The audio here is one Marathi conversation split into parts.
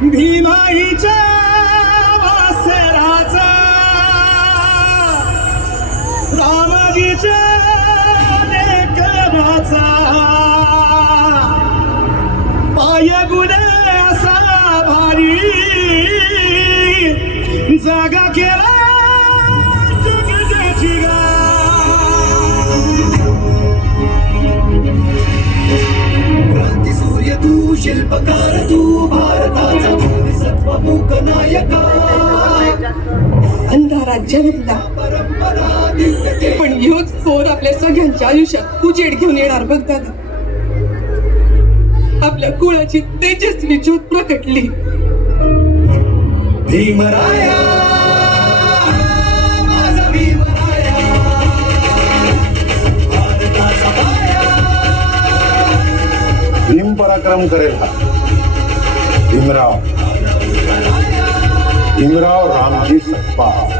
भीमाईच्या वासराचा रामजीच्या लेकराचा पाय गुणे असा भारी जागा केला जगण्याची क्रांती सूर्य तू शिल्पकार तू भारताचा बोधिसत्वमुख नायका अंधारात जन्मला पण ह्योच चोर आपल्या सगळ्यांच्या आयुष्यात उजेड घेऊन येणार बघ दादा. आपल्या कुळाची तेजस्वी ज्योत प्रकटली. भीमराया माझा भीमराया भारताचा पाया भीम पराक्रम करेल हा भीमराव भीमराव रामजी सपकाळ.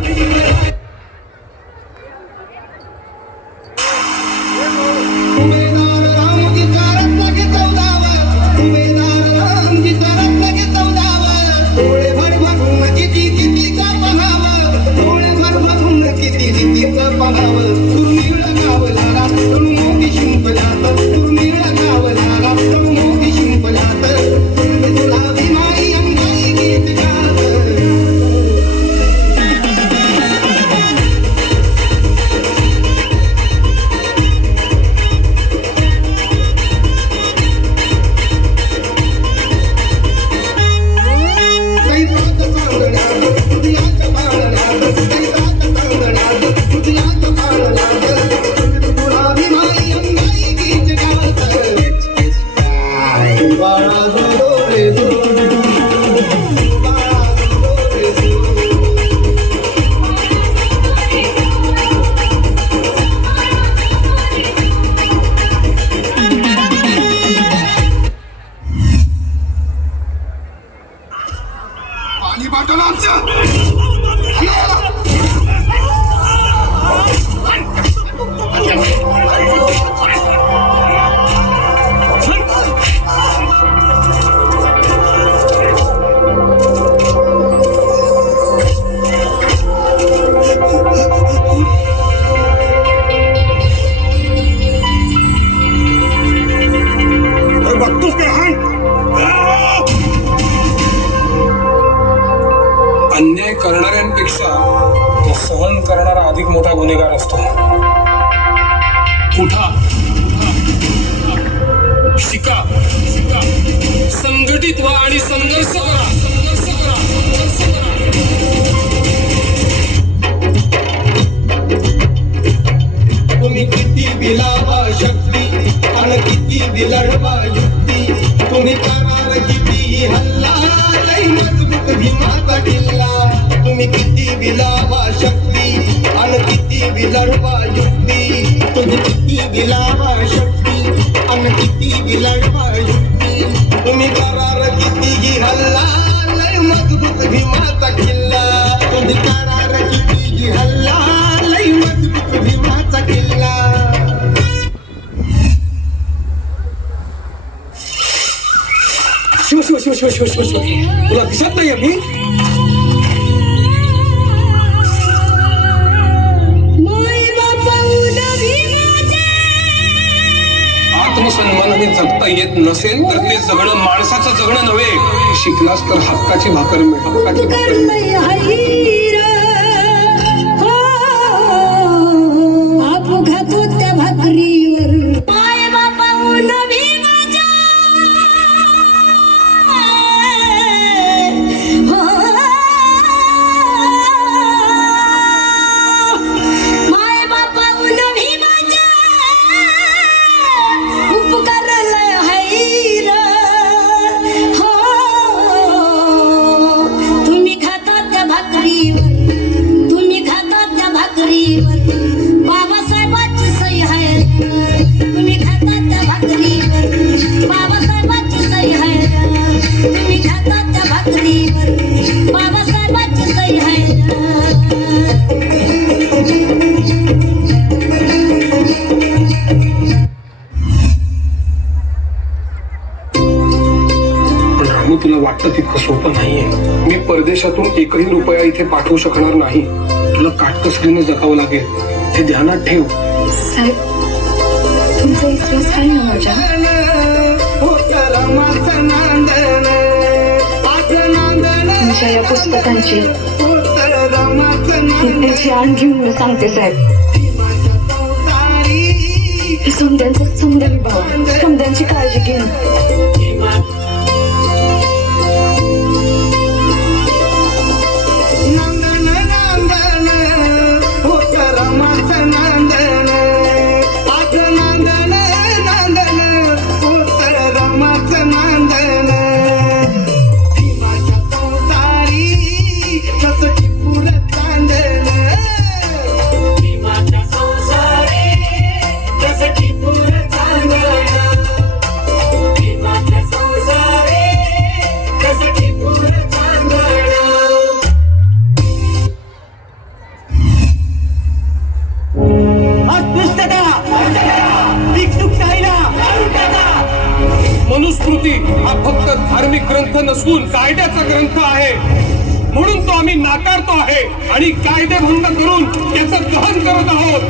अन्याय करणाऱ्यांपेक्षा तो सहन करणारा अधिक मोठा गुन्हेगार असतो. उठा, शिका, संघटित व्हा आणि संघर्ष करा. तुम्ही किती दिलावा शक्ती आणि किती दिलडवा युक्ती तुम्ही करार किती हल्ला लई मजबूत भीमाचा किल्ला. तुम्ही किती दिलावा शक्ती आणि किती दिलडवा युक्ती तुम्ही किती दिलावा शक्ती आणि किती दिलडवा युक्ती तुम्ही करार किती हल्ला लई मजबूत भीमाचा किल्ला. तुम्ही करार किती हल्ला लई मजबूत भीमाचा किल्ला. शिव शिव शिव शिव शिव शिव शिव तुला दिसत नाहीये मी? आत्मसन्मानाने जगता येत नसेल तर ते जगणं माणसाचं जगणं नव्हे. शिकलास तर हक्काची भाकर मिळ. तुम्ही खाता त्या भाकरीवर सोपं नाहीये. मी परदेशातून एकही रुपया इथे पाठवू शकणार नाही. तुला काटकसरीने जगावं लागेल, हे ध्यानात ठेव. साहेब, तुमचा विश्वास आहे ना माझ्या? तुमच्या या पुस्तकांची त्याची आण घेऊन मी सांगते साहेब. समद्यांचा समद्या विभाग, समद्यांची काळजी घेऊन. मनुस्मृती हा फक्त धार्मिक ग्रंथ नसून कायद्याचा ग्रंथ आहे. म्हणून तो आम्ही नाकारतो आहे आणि कायदेभंग करून त्याचं दहन करत आहोत.